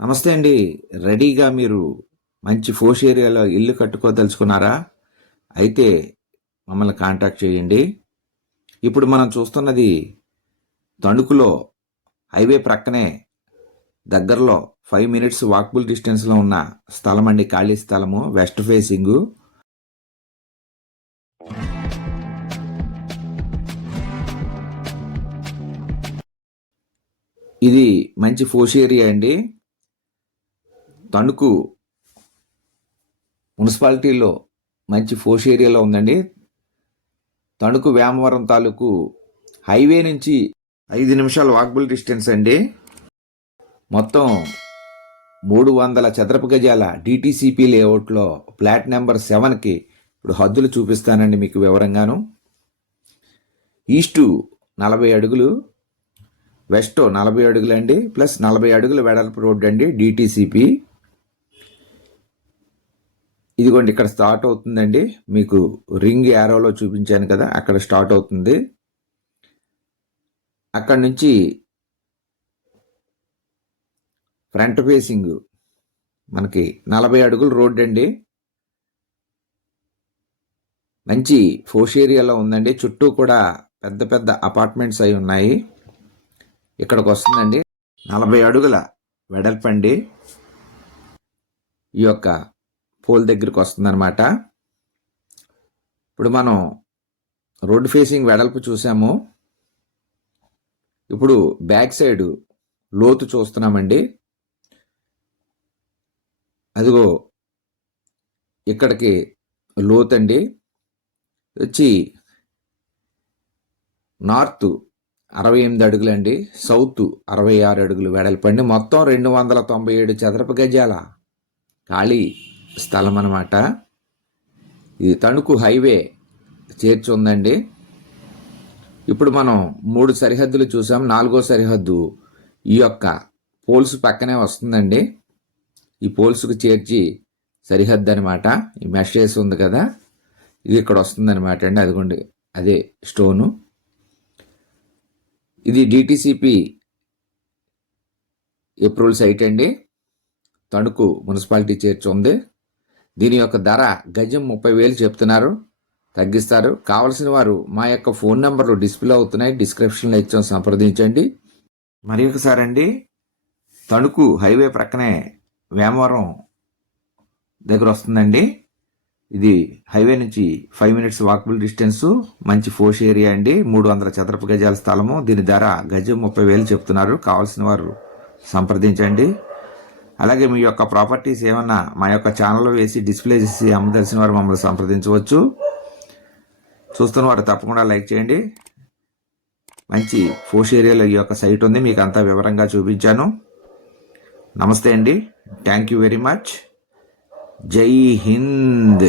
నమస్తే అండి. రెడీగా మీరు మంచి ఫోష్ ఏరియాలో ఇల్లు కట్టుకోదలుచుకున్నారా? అయితే మమ్మల్ని కాంటాక్ట్ చేయండి. ఇప్పుడు మనం చూస్తున్నది తణుకులో హైవే ప్రక్కనే దగ్గరలో 5 మినిట్స్ వాకబుల్ డిస్టెన్స్లో ఉన్న స్థలం అండి. ఖాళీ స్థలము, వెస్ట్ ఫేసింగు. ఇది మంచి ఫోష్ ఏరియా అండి. తణుకు మున్సిపాలిటీలో మంచి ఫోష్ ఏరియాలో ఉందండి. తణుకు వేమవరం తాలూకు హైవే నుంచి 5 నిమిషాల వాకబుల్ డిస్టెన్స్ అండి. మొత్తం 300 చదరపు గజాల డిటిసిపి లేఅవుట్లో ఫ్లాట్ నెంబర్ 7కి ఇప్పుడు హద్దులు చూపిస్తానండి మీకు వివరంగాను. ఈస్టు 40 అడుగులు, వెస్ట్ 40 అడుగులు అండి, ప్లస్ 40 అడుగుల వెడల్పు రోడ్డు అండి డిటిసిపి. ఇదిగోండి ఇక్కడ స్టార్ట్ అవుతుందండి. మీకు రింగ్ యారోలో చూపించాను కదా, అక్కడ స్టార్ట్ అవుతుంది. అక్కడ నుంచి ఫ్రంట్ ఫేసింగ్ మనకి 40 అడుగుల రోడ్డు అండి. మంచి ఫోష్ ఏరియాలో ఉందండి. చుట్టూ కూడా పెద్ద పెద్ద అపార్ట్మెంట్స్ అయి ఉన్నాయి. ఇక్కడికి వస్తుందండి 40 అడుగుల వెడల్పండి. ఈ యొక్క పోల్ దగ్గరికి వస్తుందన్నమాట. ఇప్పుడు మనం రోడ్ ఫేసింగ్ వెడల్పు చూసాము. ఇప్పుడు బ్యాక్ సైడ్ లోతు చూస్తున్నామండి. అదిగో ఇక్కడికి లోతండి. వచ్చి నార్త్ 68 అడుగులండి, సౌత్ 66 అడుగులు వెడల్పండి. మొత్తం 297 చదరపు గజాల ఖాళీ స్థలం అన్నమాట. ఇది తణుకు హైవే చేర్చి ఉందండి. ఇప్పుడు మనం 3 సరిహద్దులు చూసాం. 4వ సరిహద్దు ఈ యొక్క పోల్స్ పక్కనే వస్తుందండి. ఈ పోల్స్కు చేర్చి సరిహద్దు అనమాట. ఈ మెష్ చేసి ఉంది కదా, ఇది ఇక్కడ వస్తుందన్నమాట అండి. అదిగోండి అదే స్టోను. ఇది డిటిసిపి అప్రూవల్ సైట్ అండి. తణుకు మున్సిపాలిటీ చేర్చి ఉంది. దీని యొక్క ధర గజం 30,000 చెప్తున్నారు. తగ్గిస్తారు. కావలసిన వారు మా యొక్క ఫోన్ నెంబర్లు డిస్ప్లే అవుతున్నాయి, డిస్క్రిప్షన్లో ఇచ్చాం, సంప్రదించండి. మరి ఒకసారి అండి, తణుకు హైవే ప్రక్కనే వేమవరం దగ్గర వస్తుందండి. ఇది హైవే నుంచి 5 మినిట్స్ వాకబుల్ డిస్టెన్స్. మంచి ఫోష్ ఏరియా అండి. 300 చదరపు గజాల స్థలము. దీని ధర గజం 30,000 చెప్తున్నారు. కావాల్సిన వారు సంప్రదించండి. అలాగే మీ యొక్క ప్రాపర్టీస్ ఏమన్నా మా యొక్క ఛానల్లో వేసి డిస్ప్లే చేసి అమ్మదలిసిన వారు మమ్మల్ని సంప్రదించవచ్చు. చూస్తున్న వారు తప్పకుండా లైక్ చేయండి. మంచి ఫోష్ ఏరియాలో ఈ యొక్క సైట్ ఉంది. మీకు అంతా వివరంగా చూపించాను. నమస్తే అండి. Thank you very much. జై హింద్.